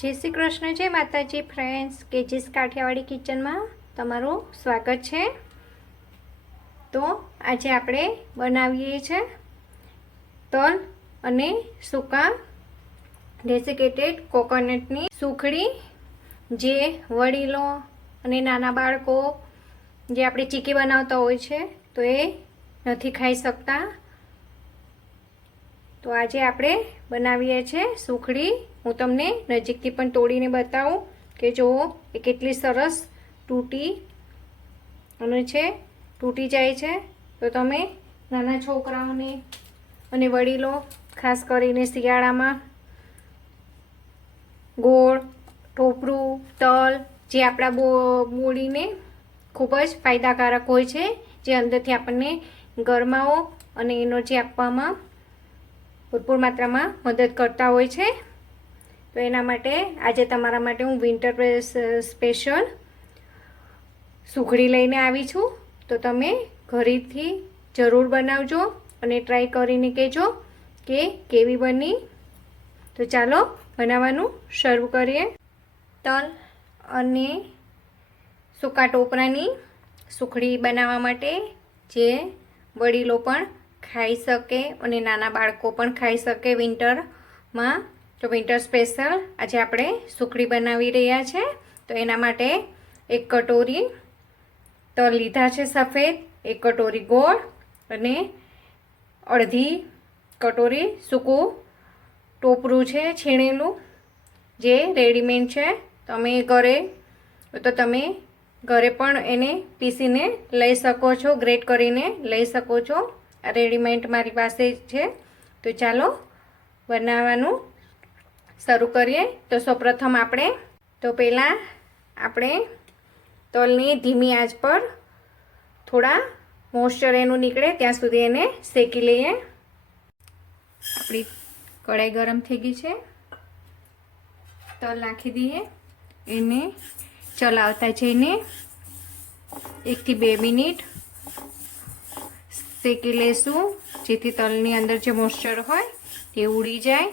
જય શ્રી કૃષ્ણ, જય માતાજી ફ્રેન્ડ્સ, કેજીસ કાઠિયાવાડી કિચનમાં તમારું સ્વાગત છે। તો આજે આપણે બનાવીએ છીએ તલ અને સૂકા ડેસિકેટેડ કોકોનટની સુખડી, જે વડીલો અને નાના બાળકો જે આપણે ચીકી બનાવતા હોય છે તો એ નથી ખાઈ શકતા। તો આજે આપણે બનાવીએ છીએ સુખડી। હું તમને નજીકથી પણ તોડીને બતાવું કે જુઓ એ કેટલી સરસ તૂટી જાય છે। તો તમે નાના છોકરાઓને અને વડીલો, ખાસ કરીને શિયાળામાં ગોળ, ટોપરું, તલ જે આપણા બોડીને ખૂબ જ ફાયદાકારક હોય છે, જે અંદરથી આપણને ગરમાવો અને એનર્જી આપવામાં ભરપૂર માત્રામાં મદદ કરતા હોય છે। તો એના માટે આજે તમારા માટે હું વિન્ટર સ્પેશિયલ સુખડી લઈને આવી છું। તો તમે ઘરેથી જરૂર બનાવજો અને ટ્રાય કરીને કહેજો કે કેવી બની। તો ચાલો બનાવવાનું શરૂ કરીએ। તલ અને સૂકા ટોપરાની સુખડી બનાવવા માટે જે વડીલો પણ ખાઈ શકે અને નાના બાળકો પણ ખાઈ શકે વિન્ટરમાં, તો વિન્ટર સ્પેશિયલ આજે આપણે સુખડી બનાવી રહ્યા છે। તો એના માટે 1 કટોરી તલ લીધા છે સફેદ, 1 કટોરી ગોળ અને અડધી કટોરી સૂકું ટોપરું છે છીણેલું, જે રેડીમેડ છે। તમે ઘરે પણ એને પીસીને લઈ શકો છો, ગ્રેટ કરીને લઈ શકો છો। રેડીમેડ મારી પાસે છે। તો ચાલો બનાવવાનું શરૂ કરીએ। તો સૌપ્રથમ આપણે તલની ધીમી આંચ પર થોડા મોઇસ્ચર એનું નીકળે ત્યાં સુધી એને શેકી લઈએ। આપણી કઢાઈ ગરમ થઈ ગઈ છે, તલ નાખી દઈએ, એને ચલાવતા જઈને 1 થી 2 મિનિટ શેકી લેશું, જેથી તલની અંદર જે મોઇસ્ચર હોય તે ઉડી જાય।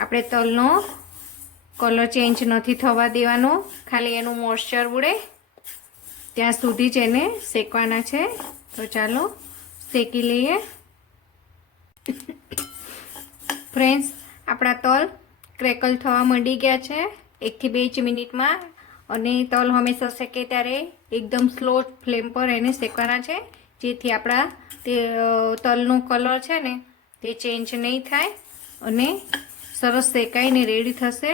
આપણે તલનો કલર ચેન્જ નથી થવા દેવાનો, ખાલી એનું મોઇસ્ચર ઉડે ત્યાં સુધી જ એને શેકવાના છે। તો ચાલો શેકી લઈએ। ફ્રેન્ડ્સ, આપણા તલ ક્રેકલ થવા માંડી ગયા છે 1 થી 2 મિનિટમાં, અને તલ હંમેશા શેકે ત્યારે એકદમ સ્લો ફ્લેમ પર એને શેકવાના છે, જેથી આપણા તલનો કલર છે ને તે ચેન્જ નહીં થાય અને સરસ શેકાઈને રેડી થશે।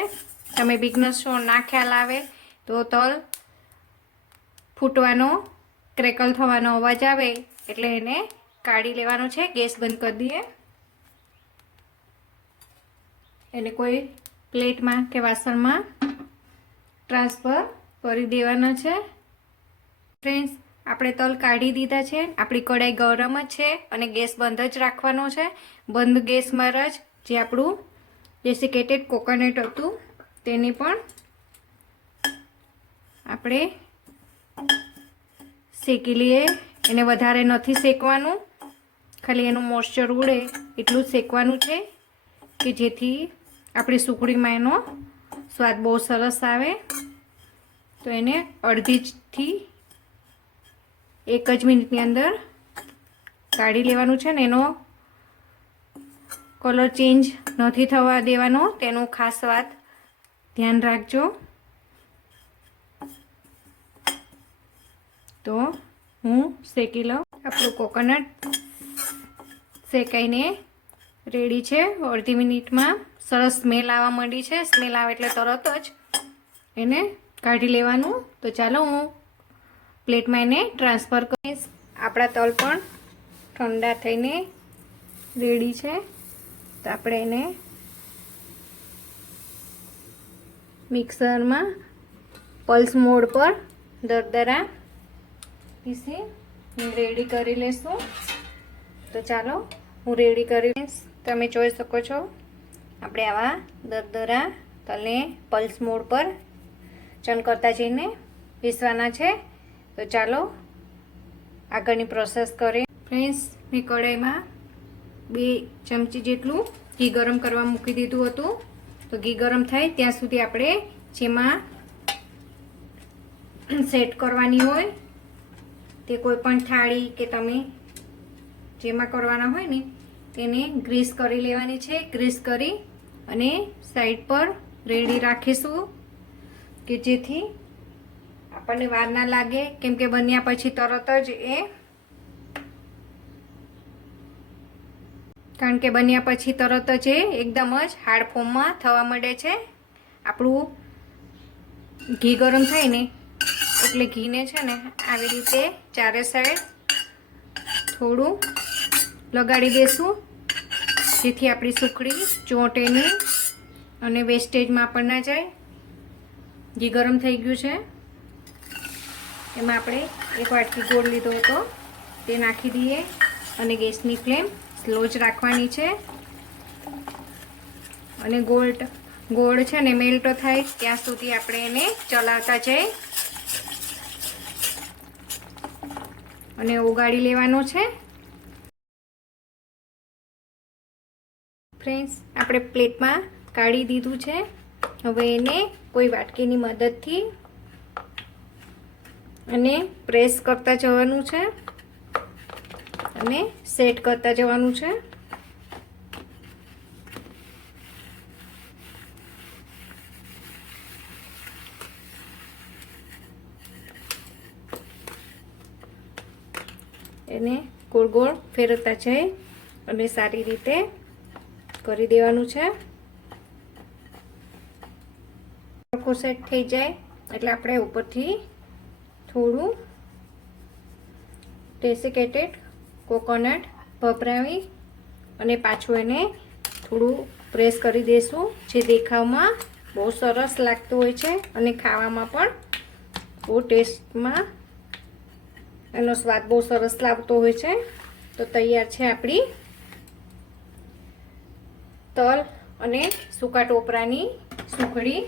તમે બિગનર્સ છો, ના ખ્યાલ આવે તો તલ ફૂટવાનો, ક્રેકલ થવાનો અવાજ આવે એટલે એને કાઢી લેવાનો છે। ગેસ બંધ કરી દઈએ, એને કોઈ પ્લેટમાં કે વાસણમાં ટ્રાન્સફર કરી દેવાના છે। ફ્રેન્ડ્સ, આપણે તલ કાઢી દીધા છે, આપણી કઢાઈ ગરમ જ છે અને ગેસ બંધ જ રાખવાનો છે। બંધ ગેસમાં જ જે આપણું ડેસિકેટેડ કોકોનટ હતું તેને પણ આપણે શેકી લઈએ। એને વધારે નથી શેકવાનું, ખાલી એનું મોઇસ્ચર ઉડે એટલું જ શેકવાનું છે, કે જેથી આપણી સુખડીમાં એનો સ્વાદ બહુ સરસ આવે। તો એને અડધીથી 1 જ મિનિટની અંદર કાઢી લેવાનું છે ને એનો કલર ચેન્જ નથી થવા દેવાનો, તેનું ખાસ વાત ધ્યાન રાખજો। તો હું શેકી લઉં। આપણું કોકોનટ શેકાઈને રેડી છે। અડધી મિનિટમાં સરસ સ્મેલ આવવા માંડી છે, સ્મેલ આવે એટલે તરત જ એને કાઢી લેવાનું। તો ચાલો હું પ્લેટમાં એને ટ્રાન્સફર કરીશ। આપણા તલ પણ ઠંડા થઈને રેડી છે, તો આપણે એને મિક્સરમાં પલ્સ મોડ પર દરદરા પીસી રેડી કરી લેશું। તો ચાલો હું રેડી કરીશ। તમે જોઈ શકો છો આપણે આવા દરદરા તલને પલ્સ મોડ પર ચન કરતા જઈને પીસવાના છે। તો ચાલો આગળની પ્રોસેસ કરીએ। ફ્રેન્ડ્સ, મેં કઢાઈમાં 2 ચમચી જેટલું ઘી ગરમ કરવા મૂકી દીધું હતું, તો ઘી ગરમ થાય ત્યાં સુધી આપણે જેમાં સેટ કરવાની હોય તે કોઈ પણ થાળી કે તમે જેમાં કરવાના હોય ને તેને ગ્રીસ કરી લેવાની છે. ગ્રીસ કરી અને સાઈડ પર રેડી રાખીશું કે જેથી આપણને વાર ના લાગે, કેમ કે બન્યા પછી તરત જ કારણ કે બન્યા પછી તરત જ એકદમ જ હાર્ડ ફોર્મમાં થવા માંડે છે. આપણું ઘી ગરમ થાય ને એટલે ઘીને છે ને આવી રીતે ચારે સાઈડ થોડું લગાડી દેશું જેથી આપણી સુખડી ચોંટે નહીં અને વેસ્ટેજમાં પણ ના જાય. ઘી ગરમ થઈ ગયું છે, એમાં આપણે એક વાટકી ગોળ લીધો હતો તે નાખી દઈએ અને ગેસની ફ્લેમ સ્લો જ રાખવાની છે. અને ગોળ છે ને મેલ્ટ થાય ત્યાં સુધી આપણે એને ચલાવતા જઈએ અને ઓગાળી લેવાનો છે. ફ્રેન્ડ્સ, આપણે પ્લેટમાં કાઢી દીધું છે. હવે એને કોઈ વાટકીની મદદથી અને પ્રેસ કરતા જવાનું છે અને સેટ કરતા જવાનું છે. એને ગોળ ગોળ ફેરવતા જઈ અને સારી રીતે કરી દેવાનું છે. સરખો સેટ થઈ જાય એટલે આપણે ઉપરથી થોડું ડેસિકેટેડ કોકોનટ ભભરાવી અને પાછું એને થોડું પ્રેસ કરી દઈશું, જે દેખાવમાં બહુ સરસ લાગતું હોય છે અને ખાવામાં પણ બહુ ટેસ્ટમાં એનો સ્વાદ બહુ સરસ લાગતો હોય છે. તો તૈયાર છે આપણી તલ અને સૂકા ટોપરાની સુખડી.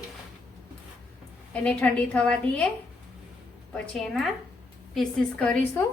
એને ઠંડી થવા દઈએ પછી એના પીસીસ કરીશું.